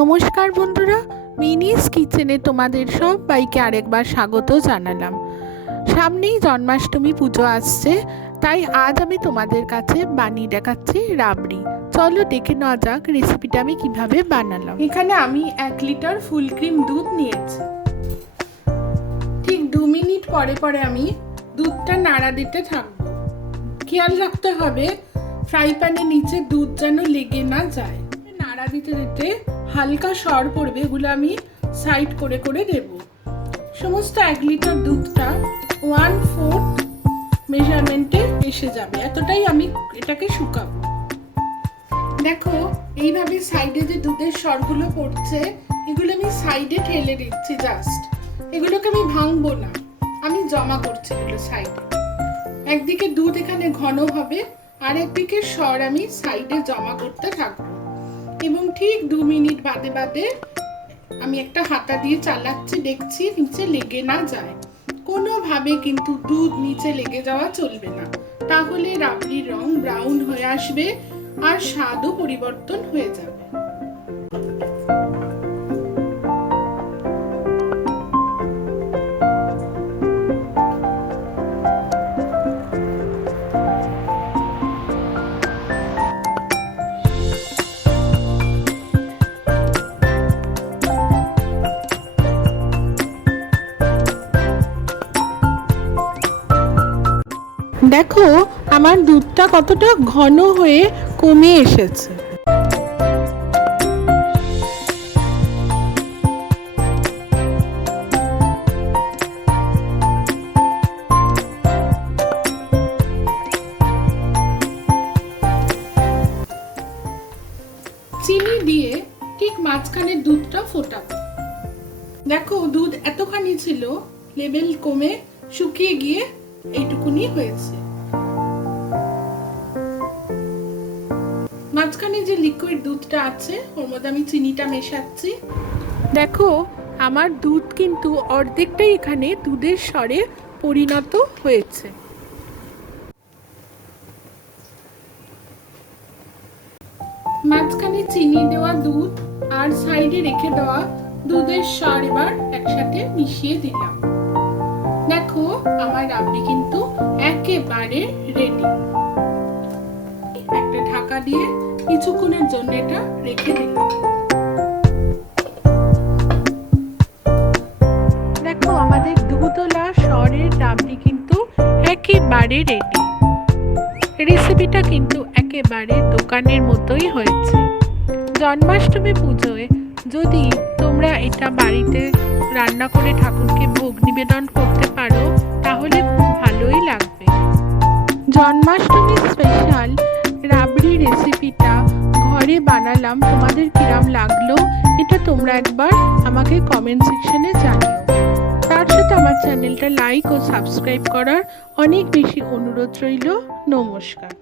নমস্কার বন্ধুরা, মিনিস কিচেনে তোমাদের সবাইকে আরেকবার স্বাগত জানালাম। সামনেই জন্মাষ্টমী পুজো আসছে, তাই আজ আমি তোমাদের কাছে বানিয়ে দেখাচ্ছি রাবড়ি। চলো দেখে নেওয়া যাক রেসিপিটা আমি কিভাবে বানালাম। এখানে আমি 1 লিটার ফুল ক্রিম দুধ নিয়েছি। ঠিক 2 মিনিট পরে পরে আমি দুধটা নাড়া দিতে থাকবো। খেয়াল রাখতে হবে ফ্রাই প্যানের নিচে দুধ যেন লেগে না যায়। নাড়া দিতে দিতে হালকা সর পড়বে, এগুলো আমি সাইড করে করে দেব। সমস্ত 1 লিটার দুধটা 1/4 মেজারমেন্টে এসে যাবে, এতটাই আমি এটাকে শুকাবো। দেখো এইভাবে সাইডে যে দুধের সরগুলো পড়ছে, এগুলো আমি সাইডে ঠেলে দিচ্ছি। জাস্ট এগুলোকে আমি ভাঙবো না, আমি জমা করছি এগুলো সাইডে। একদিকে দুধ এখানে ঘন হবে, আর একদিকে সর আমি সাইডে জমা করতে থাকবো। এবং ঠিক 2 মিনিট বাদে বাদে আমি একটা হাতা দিয়ে চালাচ্ছি, দেখছি নিচে লেগে না যায়। কোনোভাবে কিন্তু দুধ নিচে লেগে যাওয়া চলবে না, তাহলে রাবড়ির রং ব্রাউন হয়ে আসবে আর স্বাদও পরিবর্তন হয়ে যাবে। দেখো আমার দুধটা কতটা ঘন হয়ে কমে এসেছে। চিনি দিয়ে ঠিক মাঝখানে দুধটা ফোটাবো। দেখো দুধ এতখানি ছিল, লেভেল কমে শুকিয়ে গিয়ে এইটুকুনি হয়েছে। মাঝখানে যে লিকুইড দুধটা আছে ওর মধ্যে আমি চিনিটা মেশাচ্ছি। দেখো আমার দুধ কিন্তু অর্ধেকটাই এখানে দুধের সরে পরিণত হয়েছে। মাঝখানে চিনি দেওয়া দুধ আর সাইডে রেখে দেওয়া দুধের সর এবার একসাথে মিশিয়ে দিলাম। দেখো আমার রাবড়ি কিন্তু একেবারে রেডি। একটা ঢাকা দিয়ে কিছুক্ষণের জন্য এটা রেখে দিলাম। দেখো আমাদের দুধওয়ালা সরের রাবড়ি কিন্তু একেবারে রেডি। রেসিপিটা কিন্তু একেবারে দোকানের মতোই হয়েছে। জন্মাষ্টমী পুজোয় যদি তোমরা এটা বাড়িতে রান্না করে ঠাকুরকে ভোগ নিবেদন করতে পারো, তাহলে খুব ভালোই লাগবে। জন্মাষ্টমী স্পেশাল রাবড়ি রেসিপিটা ঘরে বানালাম, তোমাদের কিরম লাগলো এটা তোমরা একবার আমাকে কমেন্ট সেকশনে জানিও। তার সাথে আমার চ্যানেলটা লাইক ও সাবস্ক্রাইব করার অনেক বেশি অনুরোধ রইল। নমস্কার।